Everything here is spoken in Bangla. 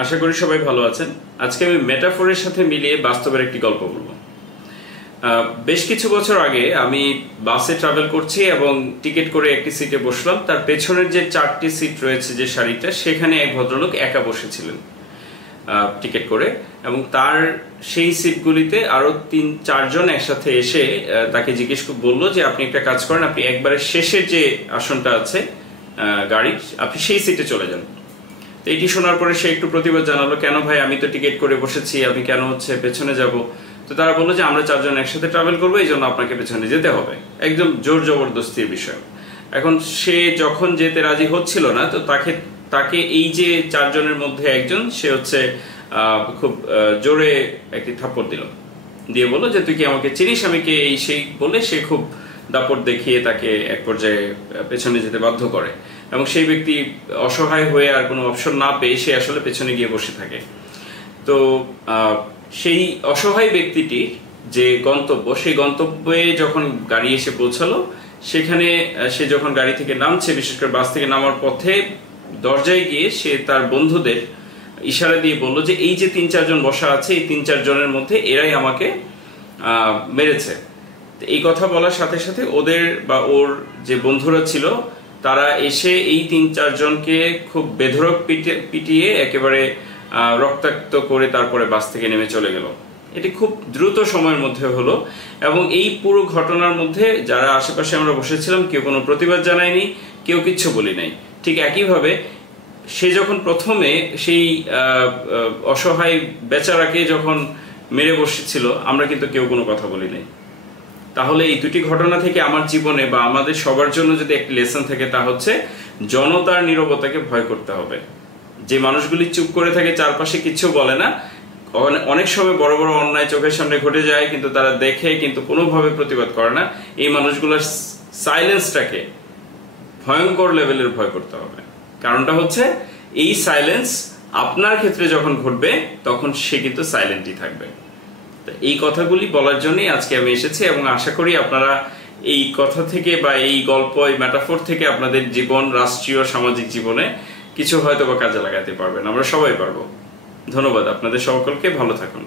আশা করি সবাই ভালো আছেন। আজকে আমি মেটাফোরের সাথে মিলিয়ে বাস্তবের একটি গল্প বলবো। বেশ কিছু বছর আগে আমি বাসে ট্রাভেল করছি এবং টিকিট করে একটি সিটে বসলাম। তার পেছনের যে 4টি সিট রয়েছে, যে সারিটা, সেখানে এক ভদ্রলোক একা বসেছিলেন টিকিট করে, এবং তার সেই সিটগুলিতে আরো 3-4 জন একসাথে এসে তাকে জিজ্ঞেস বললো যে আপনি একটা কাজ করেন, আপনি একবারে শেষের যে আসনটা আছে গাড়ির, আপনি সেই সিটে চলে যান। তো এটি শোনার পরে সে একটু প্রতিবাদ জানালো, কেন ভাই, আমি তো টিকিট করে বসেছি, আমি কেন পেছনে যাব? তো তারা বললো যে আমরা 4 জন একসাথে ট্রাভেল করবো, এই জন্য আপনাকে পেছনে যেতে হবে। একদম জোর জবরদস্তির বিষয়। এখন সে যখন যেতে রাজি হচ্ছিল না, তো তাকে এই যে 4 জনের মধ্যে একজন, সে খুব জোরে একটি থাপ্পড় দিয়ে বললো যে তুই কি আমাকে চিনিস, আমি কে, এই সেই বলে সে খুব দাপট দেখিয়ে তাকে এক পর্যায়ে পেছনে যেতে বাধ্য করে, এবং সেই ব্যক্তি অসহায় হয়ে আর কোনো অপশন না পেয়ে সে আসলে পেছনে গিয়ে বসে থাকে। তো সেই অসহায় ব্যক্তিটির যে গন্তব্য, সেই গন্তব্যে যখন গাড়ি এসে পৌঁছালো, সেখানে সে যখন গাড়ি থেকে নামছে, বিশেষ করে বাস থেকে নামার পথে দরজায় গিয়ে সে তার বন্ধুদের ইশারা দিয়ে বলল যে এই যে 3-4 জন বসা আছে, এই 3-4 জনের মধ্যে এরাই আমাকে মেরেছে। এই কথা বলার সাথে সাথে ওদের বা ওর যে বন্ধুরা ছিল, তারা এসে এই 3-4 জনকে খুব বেধড়ক পিটিয়ে একেবারে রক্তাক্ত করে তারপরে বাস থেকে নেমে চলে গেল। এটি খুব দ্রুত সময়ের মধ্যে হলো, এবং এই পুরো ঘটনার মধ্যে যারা আশেপাশে আমরা বসেছিলাম, কেউ কোনো প্রতিবাদ জানায়নি, কেউ কিচ্ছু বলি নাই। ঠিক একইভাবে সে যখন প্রথমে সেই অসহায় বেচারাকে যখন মেরে বসেছিল, আমরা কিন্তু কেউ কোনো কথা বলি নাই। তাহলে এই দুটি ঘটনা থেকে আমার জীবনে বা আমাদের সবার জন্য যদি একটি লেসন থাকে, তা হচ্ছে জনতার নীরবতাকে ভয় করতে হবে। যে মানুষগুলি চুপ করে থাকে, চারপাশে কিছু বলে না, অনেক সময় বড় বড় অন্যায় চোখের সামনে ঘটে যায়, কিন্তু তারা দেখে কিন্তু কোনোভাবে প্রতিবাদ করে না। এই মানুষগুলোর সাইলেন্সটাকে ভয়ঙ্কর লেভেলের ভয় করতে হবে। কারণটা হচ্ছে এই সাইলেন্স আপনার ক্ষেত্রে যখন ঘটবে, তখন সে কিন্তু সাইলেন্টই থাকবে। এই কথাগুলি বলার জন্যই আজকে আমি এসেছি, এবং আশা করি আপনারা এই কথা থেকে বা এই গল্প, এই মেটাফোর থেকে আপনাদের জীবন, রাষ্ট্রীয় সামাজিক জীবনে কিছু হয়তো বা কাজে লাগাতে পারবেন। আমরা সবাই পারবো। ধন্যবাদ আপনাদের সকলকে, ভালো থাকুন।